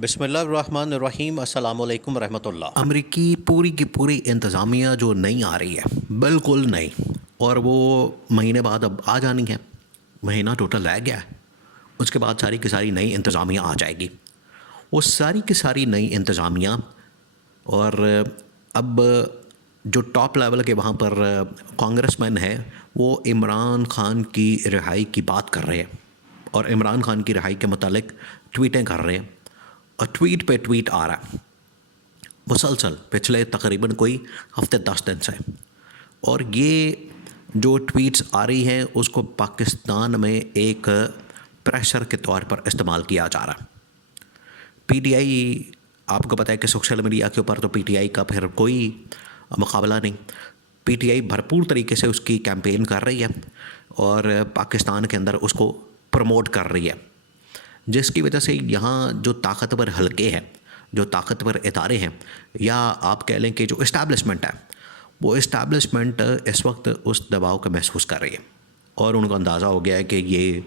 बिस्मिल्लाहिर्रहमानिर्रहीम अस्सलामुअलैकुम रहमतुल्लाह। अमरीकी पूरी की पूरी इंतज़ामिया जो नई आ रही है, बिल्कुल नई, और वो महीने बाद अब आ जानी है। महीना टोटल रह गया है, उसके बाद सारी की सारी नई इंतज़ामिया आ जाएगी। वो सारी की सारी नई इंतज़ामिया और अब जो टॉप लेवल के वहाँ पर कांग्रेसमैन हैं, वो इमरान ख़ान की रिहाई की बात कर रहे हैं और इमरान ख़ान की रिहाई के मुतालिक ट्वीटें कर रहे हैं और ट्वीट पे ट्वीट आ रहा है मुसलसल पिछले तकरीबन कोई हफ्ते 10 दिन से। और ये जो ट्वीट्स आ रही हैं उसको पाकिस्तान में एक प्रेशर के तौर पर इस्तेमाल किया जा रहा है। पीटीआई, आपको पता है कि सोशल मीडिया के ऊपर तो पीटीआई का फिर कोई मुकाबला नहीं। पीटीआई भरपूर तरीके से उसकी कैंपेन कर रही है और पाकिस्तान के अंदर उसको प्रमोट कर रही है, जिसकी वजह से यहाँ जो ताकतवर हलके हैं, जो ताकतवर इदारे हैं, या आप कह लें कि जो इस्टेब्लिशमेंट है, वो इस्टेब्लिशमेंट इस वक्त उस दबाव का महसूस कर रही है और उनको अंदाज़ा हो गया है कि ये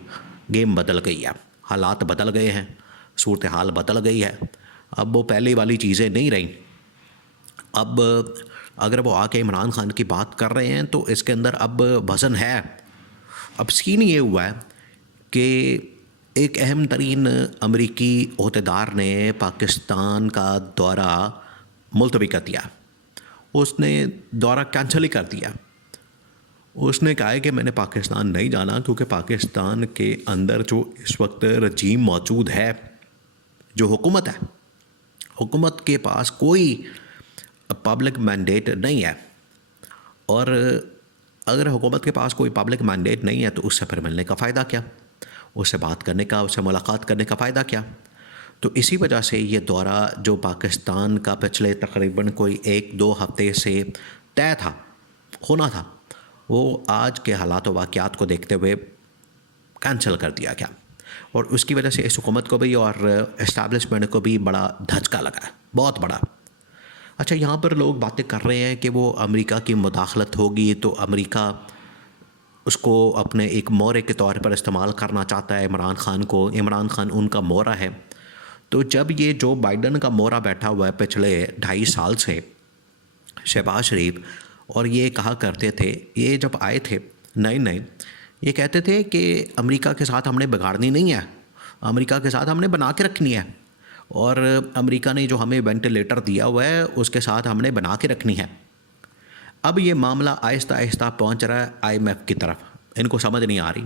गेम बदल गई है, हालात बदल गए हैं, सूरत हाल बदल गई है। अब वो पहले वाली चीज़ें नहीं रहीं। अब अगर वो आके इमरान ख़ान की बात कर रहे हैं तो इसके अंदर अब वज़न है। अब सीन ये हुआ है कि एक अहम तरीन अमरीकी ओहदेदार ने पाकिस्तान का दौरा मुलतवी कर दिया। उसने दौरा कैंसिल ही कर दिया। उसने कहा है कि मैंने पाकिस्तान नहीं जाना क्योंकि पाकिस्तान के अंदर जो इस वक्त रजीम मौजूद है, जो हुकूमत है, हुकूमत के पास कोई पब्लिक मैंडेट नहीं है। और अगर हुकूमत के पास कोई पब्लिक मैंडेट नहीं है तो उससे फिर मिलने का फ़ायदा क्या, उससे बात करने का, उससे मुलाकात करने का फ़ायदा क्या। तो इसी वजह से ये दौरा जो पाकिस्तान का पिछले तकरीबन कोई 1-2 हफ्ते से तय था, होना था, वो आज के हालात व वाक़यात को देखते हुए कैंसिल कर दिया गया। और उसकी वजह से इस हुकूमत को भी और इस्टेब्लिशमेंट को भी बड़ा धचका लगा है, बहुत बड़ा। अच्छा, यहाँ पर लोग बातें कर रहे हैं कि वो अमेरिका की मुदाखलत होगी तो अमेरिका उसको अपने एक मोहरे के तौर पर इस्तेमाल करना चाहता है इमरान ख़ान को। इमरान ख़ान उनका मोहरा है। तो जब ये जो बाइडन का मोहरा बैठा हुआ है पिछले 2.5 साल से, शहबाज शरीफ, और ये कहा करते थे, ये जब आए थे नए, ये कहते थे कि अमेरिका के साथ हमने बिगाड़नी नहीं है, अमेरिका के साथ हमने बना के रखनी है, और अमेरिका ने जो हमें वेंटिलेटर दिया हुआ है उसके साथ हमने बना के रखनी है। अब ये मामला आहिस्ता आहिस्ता पहुंच रहा है आईएमएफ की तरफ। इनको समझ नहीं आ रही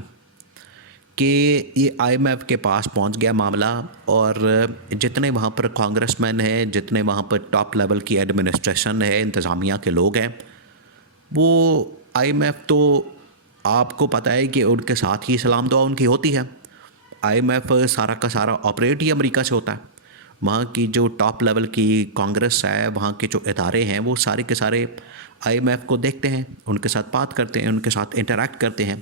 कि ये आईएमएफ के पास पहुंच गया मामला, और जितने वहाँ पर कांग्रेसमैन हैं, जितने वहाँ पर टॉप लेवल की एडमिनिस्ट्रेशन है, इंतज़ामिया के लोग हैं, वो आईएमएफ तो आपको पता है कि उनके साथ ही सलाम दुआ उनकी होती है। आईएमएफ सारा का सारा ऑपरेट ही अमेरिका से होता है। वहाँ की जो टॉप लेवल की कांग्रेस है, वहाँ के जो इदारे हैं, वो सारे के सारे आईएमएफ को देखते हैं, उनके साथ बात करते हैं, उनके साथ इंटरेक्ट करते हैं।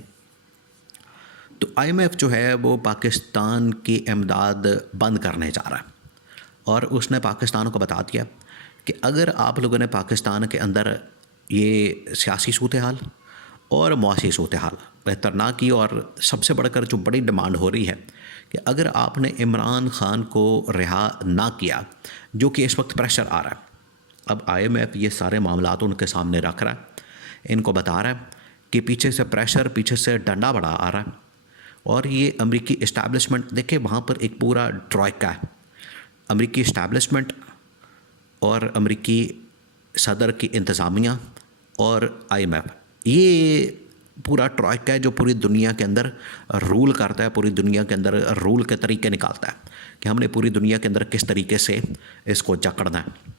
तो आईएमएफ जो है वो पाकिस्तान की इमदाद बंद करने जा रहा है और उसने पाकिस्तान को बता दिया कि अगर आप लोगों ने पाकिस्तान के अंदर ये सियासी सूरत हाल और मुआशी सूरत हाल बेहतर ना की, और सबसे बढ़कर जो बड़ी डिमांड हो रही है कि अगर आपने इमरान ख़ान को रिहा ना किया, जो कि इस वक्त प्रेशर आ रहा है। अब आईएमएफ ये सारे मामलात उनके सामने रख रहा है, इनको बता रहा है कि पीछे से प्रेशर, पीछे से डंडा बड़ा आ रहा है। और ये अमेरिकी इस्टेब्लिशमेंट, देखिए वहाँ पर एक पूरा ट्रॉयका है, अमेरिकी इस्टेब्लिशमेंट और अमेरिकी सदर की इंतज़ामिया और आईएमएफ, ये पूरा ट्रॉयका है जो पूरी दुनिया के अंदर रूल करता है, पूरी दुनिया के अंदर रूल के तरीके निकालता है कि हमने पूरी दुनिया के अंदर किस तरीके से इसको जकड़ना है।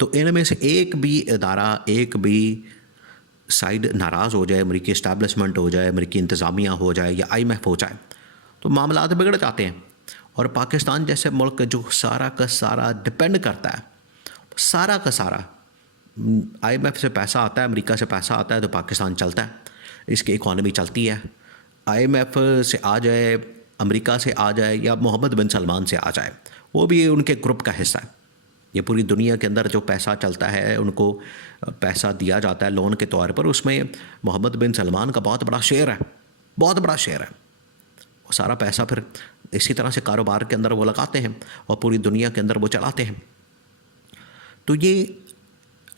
तो इनमें से एक भी इदारा, एक भी साइड नाराज़ हो जाए, अमेरिकी इस्टेब्लिशमेंट हो जाए, अमेरिकी इंतज़ामिया हो जाए या आईएमएफ हो जाए, तो मामलात बिगड़ जाते हैं। और पाकिस्तान जैसे मुल्क जो सारा का सारा डिपेंड करता है, सारा का सारा, आईएमएफ से पैसा आता है, अमेरिका से पैसा आता है तो पाकिस्तान चलता है, इसकी इकॉनमी चलती है। आईएमएफ से आ जाए, अमेरिका से आ जाए या मोहम्मद बिन सलमान से आ जाए, वो भी उनके ग्रुप का हिस्सा है। ये पूरी दुनिया के अंदर जो पैसा चलता है, उनको पैसा दिया जाता है लोन के तौर पर, उसमें मोहम्मद बिन सलमान का बहुत बड़ा शेयर है, बहुत बड़ा शेयर है। वो सारा पैसा फिर इसी तरह से कारोबार के अंदर वो लगाते हैं और पूरी दुनिया के अंदर वो चलाते हैं। तो ये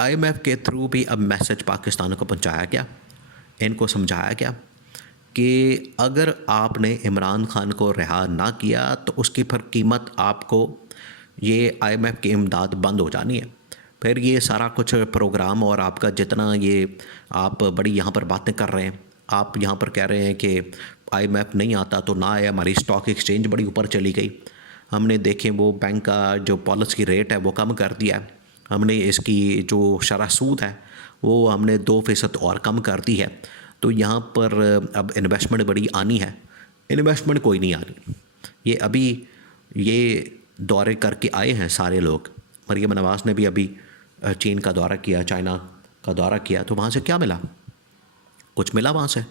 IMF के थ्रू भी अब मैसेज पाकिस्तान को पहुंचाया गया, इनको समझाया गया कि अगर आपने इमरान खान को रिहा ना किया तो उसकी फिर कीमत आपको ये IMF की इमदाद बंद हो जानी है। फिर ये सारा कुछ प्रोग्राम और आपका जितना ये आप बड़ी यहाँ पर बातें कर रहे हैं, आप यहाँ पर कह रहे हैं कि IMF नहीं आता तो ना आया, हमारी स्टॉक एक्सचेंज बड़ी ऊपर चली गई, हमने देखें वो बैंक का जो पॉलिसी रेट है वो कम कर दिया है, हमने इसकी जो शरह सूद है वो हमने 2% और कम कर दी है, तो यहाँ पर अब इन्वेस्टमेंट बड़ी आनी है। इन्वेस्टमेंट कोई नहीं आनी। ये अभी ये दौरे करके आए हैं सारे लोग। मरियम नवाज़ ने भी अभी चीन का दौरा किया, चाइना का दौरा किया, तो वहाँ से क्या मिला? कुछ मिला वहाँ से?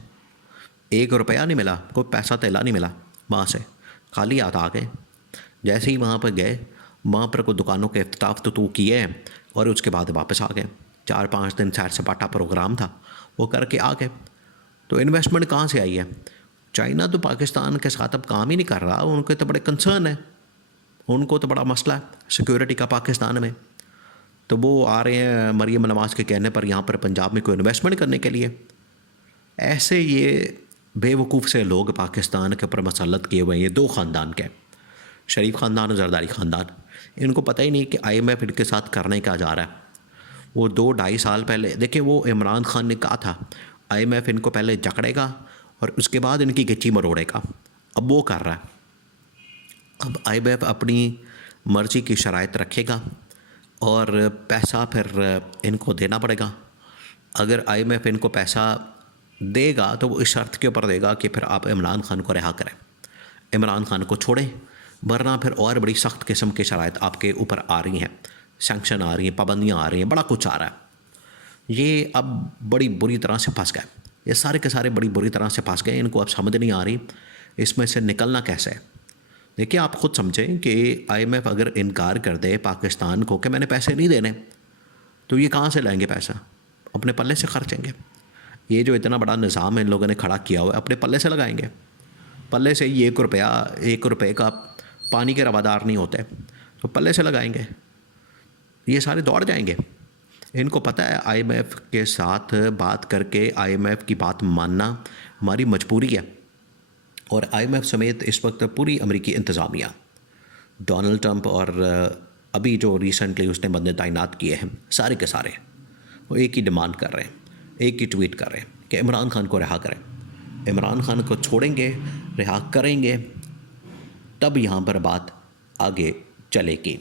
1 रुपया नहीं मिला, कोई पैसा तेला नहीं मिला वहाँ से, खाली हाथ आ गए। जैसे ही वहाँ पर गए, वहाँ पर कोई दुकानों के इफ्तिताह तो किए हैं और उसके बाद वापस आ गए। 4-5 दिन सैर सपाटा प्रोग्राम था, वो करके आ गए। तो इन्वेस्टमेंट कहाँ से आई है? चाइना तो पाकिस्तान के साथ अब काम ही नहीं कर रहा, उनके तो बड़े कंसर्न है, उनको तो बड़ा मसला है सिक्योरिटी का पाकिस्तान में। तो वो आ रहे हैं मरियम नवाज़ के कहने पर यहाँ पर पंजाब में कोई इन्वेस्टमेंट करने के लिए। ऐसे ये बेवकूफ़ से लोग पाकिस्तान के ऊपर मसलत किए हुए हैं, ये 2 ख़ानदान के, शरीफ ख़ानदान और जरदारी ख़ानदान। इनको पता ही नहीं कि IMF इनके साथ करने क्या जा रहा है। वो 2-2.5 साल पहले देखिए, वो इमरान खान ने कहा था IMF इनको पहले जकड़ेगा और उसके बाद इनकी गिच्ची मरोड़ेगा। अब वो कर रहा है। अब IMF अपनी मर्ज़ी की शराइत रखेगा और पैसा फिर इनको देना पड़ेगा। अगर IMF इनको पैसा देगा तो वो इस शर्त के ऊपर देगा कि फिर आप इमरान खान को रिहा करें, इमरान खान को छोड़ें, वरना फिर और बड़ी सख्त किस्म की शराइत आपके ऊपर आ रही हैं, सैंक्शन आ रही हैं, पाबंदियाँ आ रही हैं, बड़ा कुछ आ रहा है। ये अब बड़ी बुरी तरह से फंस गए, ये सारे के सारे बड़ी बुरी तरह से फंस गए। इनको अब समझ नहीं आ रही इसमें से निकलना कैसे है। देखिए, आप ख़ुद समझें कि IMF अगर इनकार कर दे पाकिस्तान को कि मैंने पैसे नहीं देने, तो ये कहाँ से लाएंगे पैसा? अपने पल्ले से खर्चेंगे। ये जो इतना बड़ा निज़ाम इन लोगों ने खड़ा किया हुआ है, अपने पल्ले से लगाएंगे। पल्ले से ही 1 रुपये का पानी के रवादार नहीं होते, तो पल्ले से लगाएंगे। ये सारे दौड़ जाएंगे। इनको पता है IMF के साथ बात करके IMF की बात मानना हमारी मजबूरी है। और IMF समेत इस वक्त पूरी अमेरिकी इंतज़ामिया, डोनाल्ड ट्रंप और अभी जो रिसेंटली उसने बंदे तैनात किए हैं, सारे के सारे वो एक ही डिमांड कर रहे हैं, एक ही ट्वीट कर रहे हैं कि इमरान खान को रिहा करें। इमरान खान को छोड़ेंगे, रिहा करेंगे, तब यहाँ पर बात आगे चलेगी।